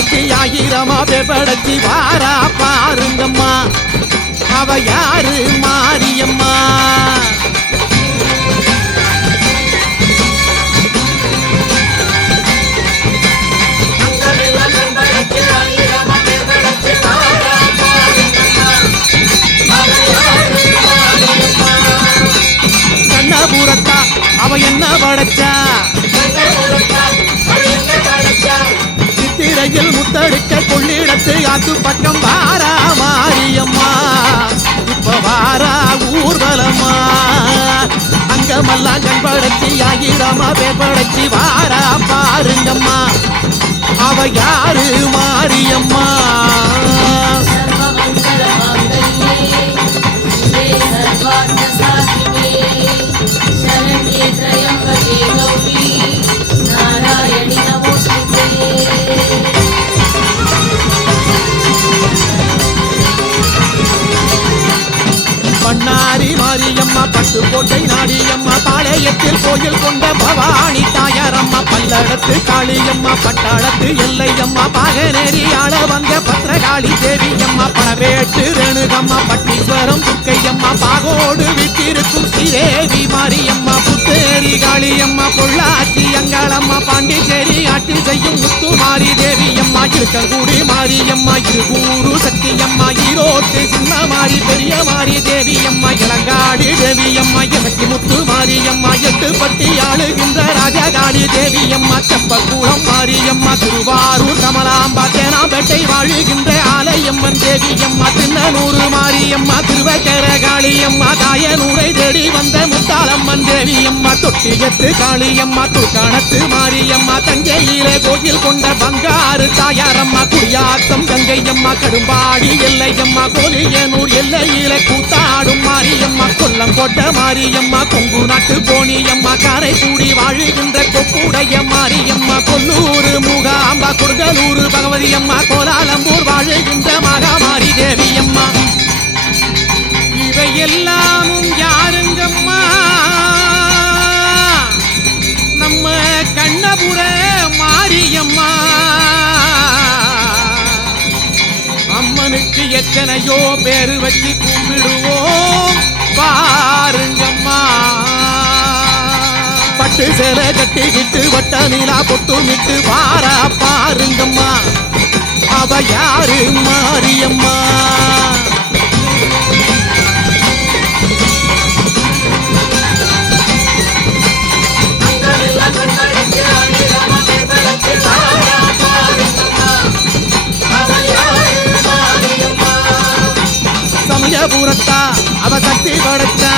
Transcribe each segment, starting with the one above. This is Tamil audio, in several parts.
படைச்சி ஆயிரமா பேர் படைச்சி வாரா பாருங்கம்மா. அவ யாரு? கொள்ளிடத்து பக்கம் வாரா மாரியம்மா. இப்ப வாரா ஊர்வலம்மா. அங்கமெல்லாம் கண் படைச்சி ஆயிரமா பேர் படைச்சி வாரா பாருங்கம்மா. அவ யாரு மாரியம்மா? கோட்டை நாடியம்மா பாளையத்தில் கோயில் கொண்ட பவானி தாயாரம்மா பல்லடத்து காளியம்மா பட்டாளத்து எல்லையம்மா பாகநேரி ஆள வந்த பத்திரகாளி தேவியம்மா பணவேட்டு ரேணுகம்மா பட்டீஸ்வரம் துக்கையம்மா பாகோடு விட்டிருக்கும் ஸ்ரீதேவி மாரியம்மா புத்தேரி காளியம்மா பொள்ளாச்சி அங்காளம்மா பாண்டிச்சேரி ஆட்சி செய்யும் முத்துமாரி தேவியம்மா இருக்கங்குடி மாரியம்மா இருகூரு சக்தியம்மா ஈரோட்டு மாறி பெரிய மாறி தேவி அம்மா இளங்காடி தேவி அம்மா இசக்கி முத்து மாறி அம்மா எட்டு பட்டி ஆளுகின்ற ராஜகாளி தேவியம்மா செப்பக்கூளம் அம்மா திருவாரூர் கமலாம்பா தேனாம்பேட்டை வாழுகின்ற ஆலயம்மன் தேவி அம்மா திண்ணனூறு மாரியம்மா திருவக்கர காளியம்மா தாயனூரை தேடி வந்த முத்தாளம்மன் தேவியம்மா தொட்டியத்து காளியம்மா துர்காணத்து மாரியம்மா தஞ்சையிலே கோயில் கொண்ட பங்காறு தாயாரம்மா குடியாத்தம் கங்கையம்மா கடும்பாடி எல்லையம்மா கோலியனூர் எல்லையிலே கூத்தாடும் மாரியம்மா கொல்லங்கோட்டை மாரியம்மா கொங்கு நாட்டு போனியம்மா காரைக்குடி வாழுகின்ற கொப்புடைய மாரியம்மா கொல்லூர் மூகாம்பா கொடுங்கலூர் பகவதியம்மா கோலாலம்பூர் வாழுகின்ற மகாமாரி தேவியம்மா எத்தனையோ பேரு வச்சு கும்பிடுவோம். பாருங்கம்மா. பட்டு சேலை கட்டிக்கிட்டு வட்ட நீலா பொட்டுமிட்டு பாரா பாருங்கம்மா. அவ யாரு மாரியம்மா? படைச்சா அவ சக்தி படைச்சா.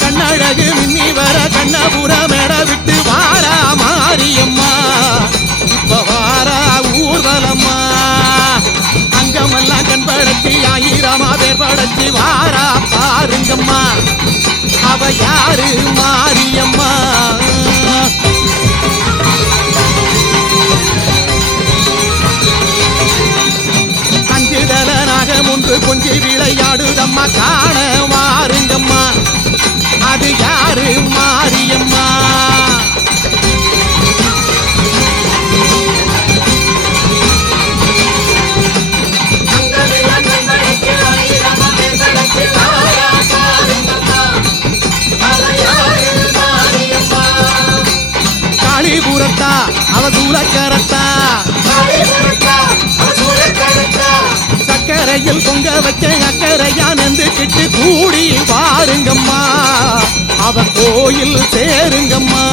கண்ணழகு மின்னி வர கண்ணபுர மேட விட்டு வாரா மாரியம்மா. இப்ப வாரா ஊர்வலம்மா. அங்கமெல்லாம் கண் படைச்சி ஆயிரமா பேர் படைச்சி வாரா பாருங்கம்மா. அவ யாரு மாரியம்மா? பாம்பு முன்பு கொஞ்சி விளையாடுதம்மா. காண வாருங்கம்மா. அது யாரு? மாரியம்மா. அவ கண்படைத்து பொங்க வச்ச அக்கறையா நெந்துக்கிட்டு கூடி பாருங்கம்மா அவ கோயில் சேருங்கம்மா.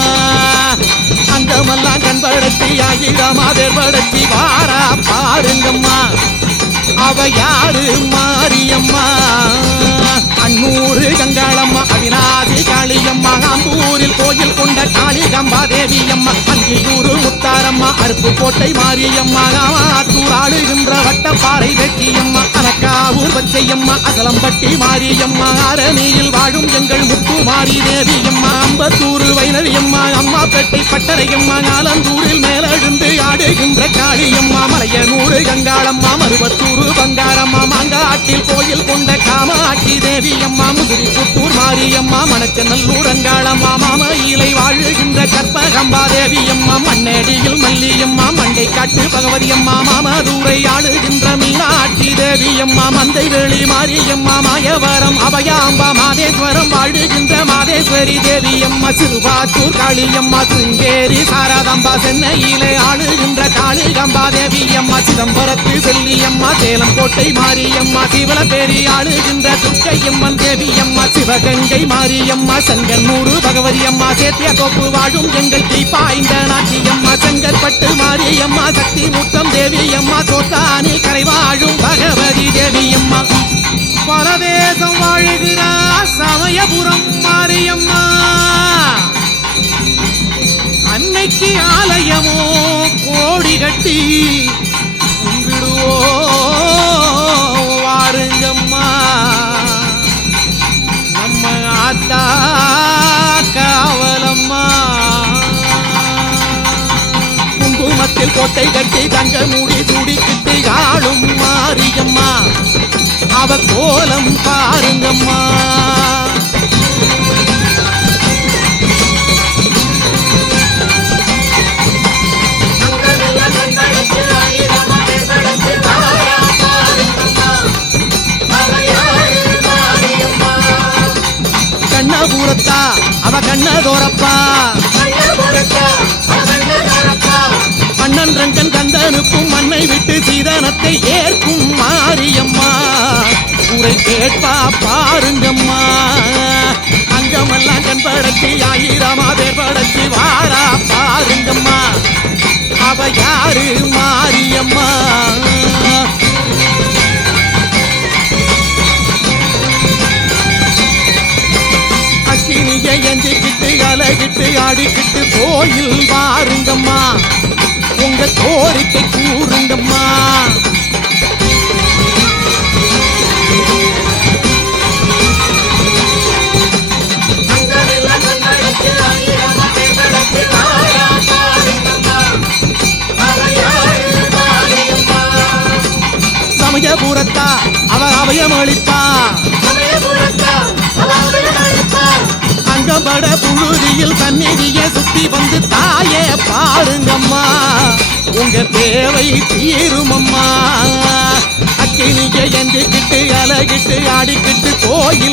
அங்கமெல்லாம் கண் படைச்சி ஆயிரமா பேர் படைச்சி வாரா பாருங்கம்மா. அவ யாரும் கொண்ட காளி கம்பா தேவியம்மா அந்தியூரு முத்தாரம்மா அருப்புக்கோட்டை மாரியம்மா ஆத்தூர் ஆளுகின்ற வட்டப்பாறை வெட்டியம்மா அலக்காவூர் பச்சையம்மா அசலம்பட்டி மாரியம்மா ஆரணியில் வாழும் எங்கள் முத்து மாரி தேவியம்மா அம்பத்தூர் வைணவியம்மா அம்மா பெட்டை பட்டறையம்மா ஆலந்தூரில் மேலெழுந்து ஆடுகின்ற காளியம்மா மலையனூர் கங்காளம்மா மருவத்தூர் பங்காரம்மா மாங்காட்டில் கோயில் கொண்ட காமாட்டி தேவியம்மா முதிரி புத்தூர் மாரியம்மா மனச்ச நல்லூரங்காளம்மா மாமயிலை வாழுகின்ற கற்பகம்பா தேவியம்மா மண்ணடியில் மல்லியம்மா மண்டை காட்டு பகவதியம்மா மாமதூரை ஆளுகின்ற மீனாட்சி தேவியம்மா மந்தை வேளி மாரியம்மா மாயவரம் அபயாம்பா மாதேஸ்வரம் வாழுகின்ற மாதேஸ்வரி தேவியம்மா சிறுவாத்தூர் காளியம்மா திருங்கேரி சாரதாம்பா சென்னையிலே ஆளுகின்ற காளிகம்பா தேவியம்மா சிதம்பரத்து செல்லியம்மா சேலம் கோட்டை மாரியம்மா சிவலப்பேரி ஆளுகின்ற துர்க்கையம்மன் தேவியம்மா சிவகங்கை மாரியம்மா சங்கன்னூரு பகவதியம்மா சேத்திய கோப்பு வாழும் எங்கள் தீப்பாய்ந்த நாட்டியம்மா செங்கற்பட்டு மாரியம்மா சக்தி முத்தம் தேவியம்மா சோத்தானில் கரை வாழும் பகவதி தேவியம்மா. சமயபுரம் மாரியம்மா. அன்னைக்கு ஆலயமோ கோடி கட்டி கும்பிடுவோ வாருங்கம்மா. நம்ம ஆத்தா காவலம்மா. குங்குமத்தில் கோட்டை கட்டி தங்க மூடி சூடிக்கிட்டு ஆளும் மாரியம்மா. அவ கோலம் பா கண்ணதோரப்பா அண்ணன் ரங்கன் கந்தனுக்கும் மண்ணை விட்டு சீதனத்தை ஏற்கும் மாரியம்மா. உரை கேட்பா பாருங்கம்மா. அங்கமெல்லாம் கண் படைச்சி ஆயிரமா பேர் படைச்சி வாரா பாருங்கம்மா. அவ யாரு மாரியம்மா? ஆடிக்கிட்டு கோயில் வாருங்கம்மா. உங்க கோரிக்கை கூறுங்கம்மா. சமயபுரத்தா அவ அபயமளிப்பா சமயபுரத்தா அவ கோயில் அங்கம்பட சந்நிதிய சுத்தி வந்து தாயே பாருங்கம்மா. உங்க தேவை தீருமம்மா. அக்கினியை எந்திக்கிட்டு அலகிட்டு ஆடிக்கிட்டு கோயில்